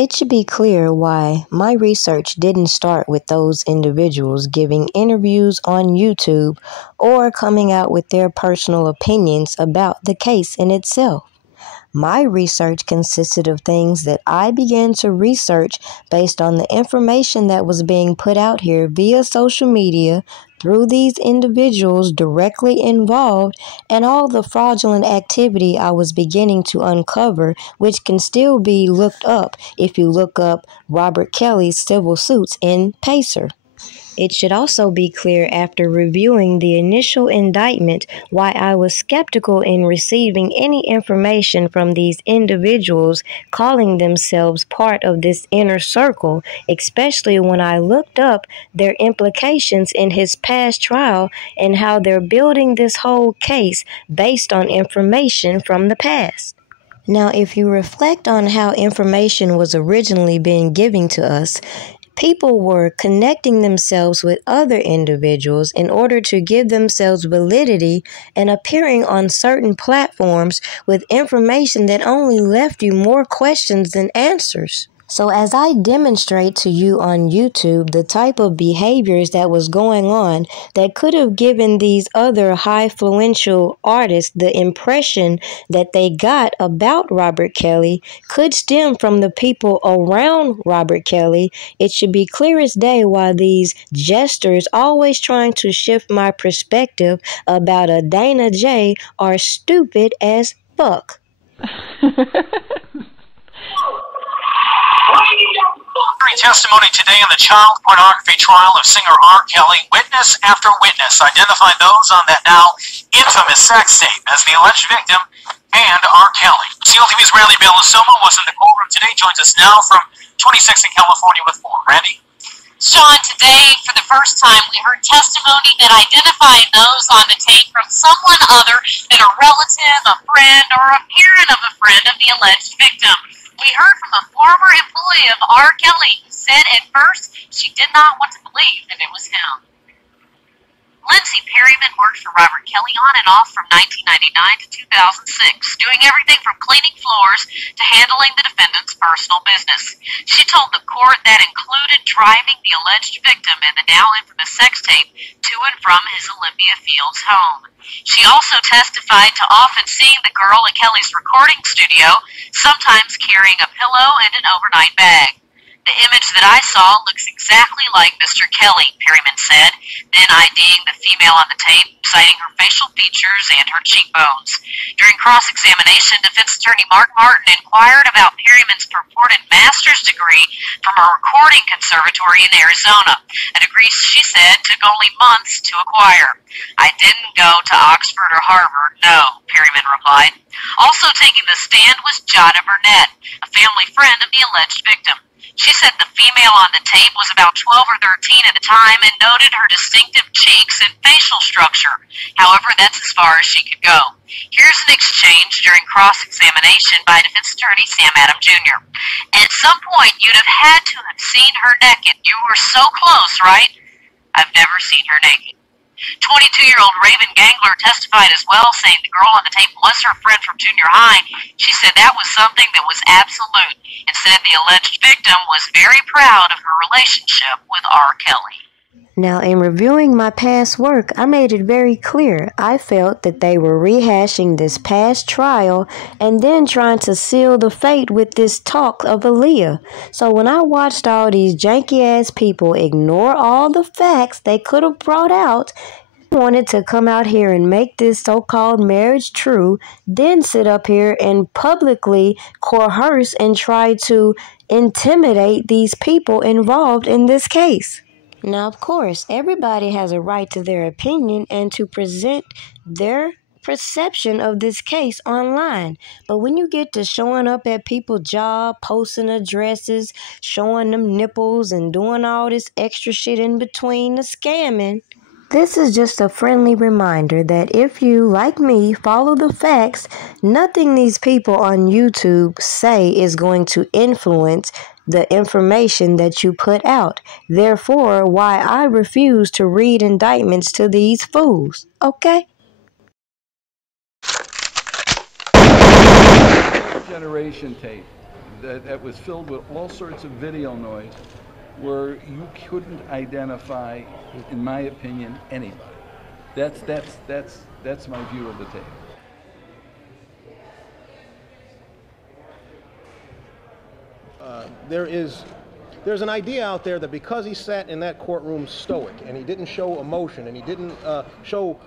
It should be clear why my research didn't start with those individuals giving interviews on YouTube or coming out with their personal opinions about the case in itself. My research consisted of things that I began to research based on the information that was being put out here via social media through these individuals directly involved and all the fraudulent activity I was beginning to uncover, which can still be looked up if you look up Robert Kelly's civil suits in Pacer. It should also be clear after reviewing the initial indictment why I was skeptical in receiving any information from these individuals calling themselves part of this inner circle, especially when I looked up their implications in his past trial and how they're building this whole case based on information from the past. Now, if you reflect on how information was originally being given to us, people were connecting themselves with other individuals in order to give themselves validity and appearing on certain platforms with information that only left you more questions than answers. So as I demonstrate to you on YouTube the type of behaviors that was going on that could have given these other high-influential artists the impression that they got about Robert Kelly could stem from the people around Robert Kelly, it should be clear as day why these jesters always trying to shift my perspective about a Dana J are stupid as fuck. Testimony today in the child pornography trial of singer R. Kelly. Witness after witness identified those on that now infamous sex tape as the alleged victim and R. Kelly. SEAL TV's Randy Bellasoma was in the courtroom today. Joins us now from 26 in California with more. Randy? Sean, today, for the first time, we heard testimony that identified those on the tape from someone other than a relative, a friend, or a parent of a friend of the alleged victim. We heard from a former employee of R. Kelly who said at first she did not want to believe that it was him. Lindsey Perryman worked for Robert Kelly on and off from 1999 to 2006, doing everything from cleaning floors to handling the defendant's personal business. She told the court that included driving the alleged victim in the now infamous sex tape to and from his Olympia Fields home. She also testified to often seeing the girl at Kelly's recording studio, sometimes carrying a pillow and an overnight bag. The image that I saw looks exactly like Mr. Kelly, Perryman said, then IDing the female on the tape, citing her facial features and her cheekbones. During cross-examination, defense attorney Mark Martin inquired about Perryman's purported master's degree from a recording conservatory in Arizona, a degree she said took only months to acquire. I didn't go to Oxford or Harvard, no, Perryman replied. Also taking the stand was Jada Burnett, a family friend of the alleged victim. She said the female on the tape was about 12 or 13 at the time and noted her distinctive cheeks and facial structure. However, that's as far as she could go. Here's an exchange during cross-examination by defense attorney Sam Adam Jr. At some point, you'd have had to have seen her naked. You were so close, right? I've never seen her naked. 22-year-old Raven Gangler testified as well, saying the girl on the tape was her friend from junior high. She said that was something that was absolute and said the alleged victim was very proud of her relationship with R. Kelly. Now, in reviewing my past work, I made it very clear I felt that they were rehashing this past trial and then trying to seal the fate with this talk of Aaliyah. So when I watched all these janky-ass people ignore all the facts they could have brought out, wanted to come out here and make this so-called marriage true, then sit up here and publicly coerce and try to intimidate these people involved in this case. Now, of course, everybody has a right to their opinion and to present their perception of this case online. But when you get to showing up at people's job, posting addresses, showing them nipples, and doing all this extra shit in between the scamming, this is just a friendly reminder that if you, like me, follow the facts, nothing these people on YouTube say is going to influence the information that you put out. Therefore, why I refuse to read indictments to these fools. Okay? Generation tape. that was filled with all sorts of video noise where you couldn't identify, in my opinion, anybody. That's my view of the tape. There's an idea out there that because he sat in that courtroom stoic and he didn't show emotion and he didn't show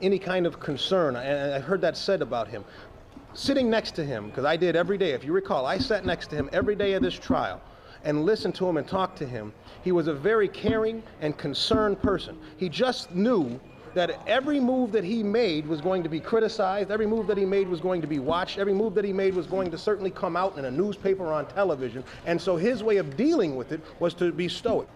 any kind of concern, and I heard that said about him, sitting next to him, because I did every day, if you recall, I sat next to him every day of this trial and listened to him and talked to him. He was a very caring and concerned person. He just knew that every move that he made was going to be criticized, every move that he made was going to be watched, every move that he made was going to certainly come out in a newspaper or on television, and so his way of dealing with it was to be stoic.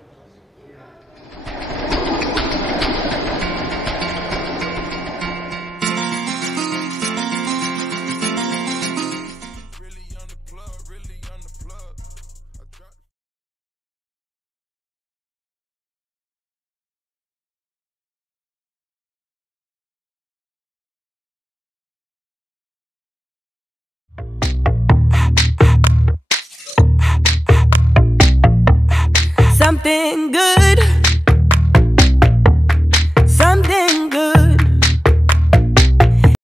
Something good